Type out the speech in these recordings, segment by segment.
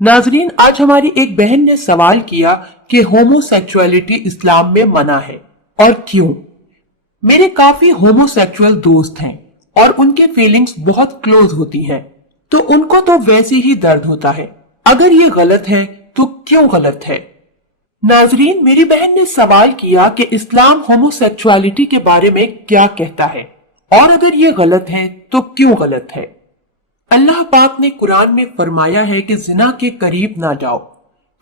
नाजरीन, आज हमारी एक बहन ने सवाल किया कि होमोसेक्सुअलिटी इस्लाम में मना है और क्यों। मेरे काफी होमोसेक्सुअल दोस्त हैं और उनकी फीलिंग्स बहुत क्लोज होती हैं, तो उनको तो वैसे ही दर्द होता है। अगर ये गलत है तो क्यों गलत है? नाजरीन, मेरी बहन ने सवाल किया कि इस्लाम होमोसेक्सुअलिटी के बारे में क्या कहता है और अगर ये गलत है तो क्यों गलत है। अल्लाह पाक ने कुरान में फरमाया है कि जिना के करीब ना जाओ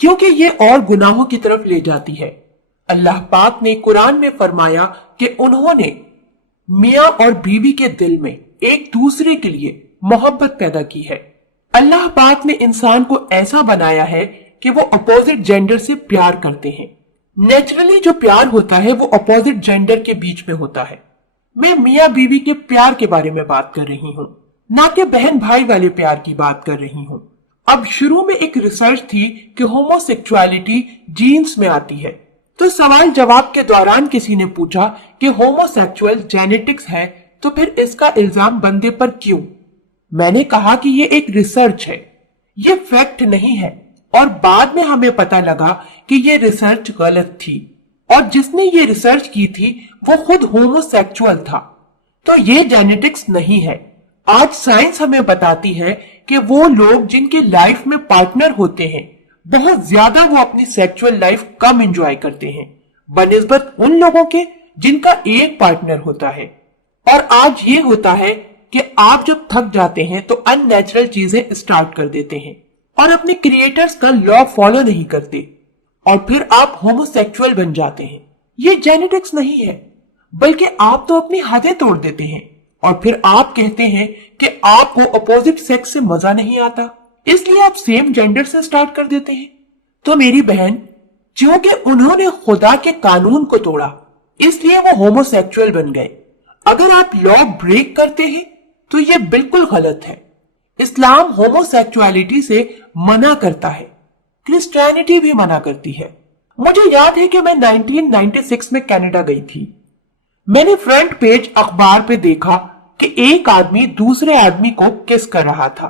क्योंकि ये और गुनाहों की तरफ ले जाती है। अल्लाह पाक ने कुरान में फरमाया कि उन्होंने मियां और बीवी के दिल में एक दूसरे के लिए मोहब्बत पैदा की है। अल्लाह पाक ने इंसान को ऐसा बनाया है कि वो अपोजिट जेंडर से प्यार करते हैं। नेचुरली जो प्यार होता है वो अपोजिट जेंडर के बीच में होता है। मैं मियां बीवी के प्यार के बारे में बात कर रही हूँ, ना कि बहन भाई वाले प्यार की बात कर रही हूँ। अब शुरू में एक रिसर्च थी कि होमोसेक्सुअलिटी जीन्स में आती है, तो सवाल जवाब के दौरान किसी ने पूछा कि होमोसेक्सुअल जेनेटिक्स है तो फिर इसका इल्जाम बंदे पर क्यों। मैंने कहा कि ये एक रिसर्च है, ये फैक्ट नहीं है। और बाद में हमें पता लगा कि ये रिसर्च गलत थी और जिसने ये रिसर्च की थी वो खुद होमोसेक्सुअल था। तो ये जेनेटिक्स नहीं है। आज साइंस हमें बताती है कि वो लोग जिनके लाइफ में पार्टनर होते हैं बहुत ज्यादा वो अपनी सेक्सुअल लाइफ कम एंजॉय करते हैं बनिस्बत उन लोगों के जिनका एक पार्टनर होता है। और आज ये होता है कि आप जब थक जाते हैं तो अननेचुरल चीजें स्टार्ट कर देते हैं और अपने क्रिएटर्स का लॉ फॉलो नहीं करते और फिर आप होमोसेक्सुअल बन जाते हैं। ये जेनेटिक्स नहीं है, बल्कि आप तो अपनी हदें तोड़ देते हैं और फिर आप कहते हैं कि आपको अपोजिट सेक्स से मजा नहीं आता, इसलिए आप सेम जेंडर से स्टार्ट कर देते हैं। तो मेरी बहन, क्योंकि उन्होंने खुदा के कानून को तोड़ा इसलिए वो होमोसेक्सुअल बन गए। अगर आप लॉ ब्रेक करते हैं तो ये बिल्कुल गलत है। इस्लाम होमोसेक्सुअलिटी से मना करता है, क्रिश्चियनिटी भी मना करती है। मुझे याद है कि मैं 1996 में कनाडा गई थी। मैंने फ्रंट पेज अखबार पे देखा कि एक आदमी दूसरे आदमी को किस कर रहा था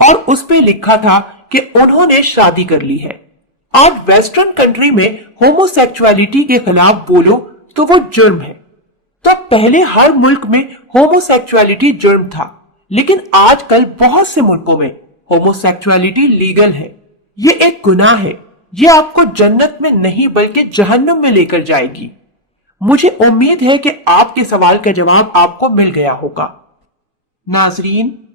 और उस पे लिखा था कि उन्होंने शादी कर ली है। आज वेस्टर्न कंट्री में होमोसेक्सुअलिटी के खिलाफ बोलो तो वो जुर्म है। तो पहले हर मुल्क में होमोसेक्सुअलिटी जुर्म था, लेकिन आजकल बहुत से मुल्कों में होमोसेक्सुअलिटी लीगल है। ये एक गुनाह है, ये आपको जन्नत में नहीं बल्कि जहन्नुम में लेकर जाएगी। मुझे उम्मीद है कि आपके सवाल का जवाब आपको मिल गया होगा। नाजरीन,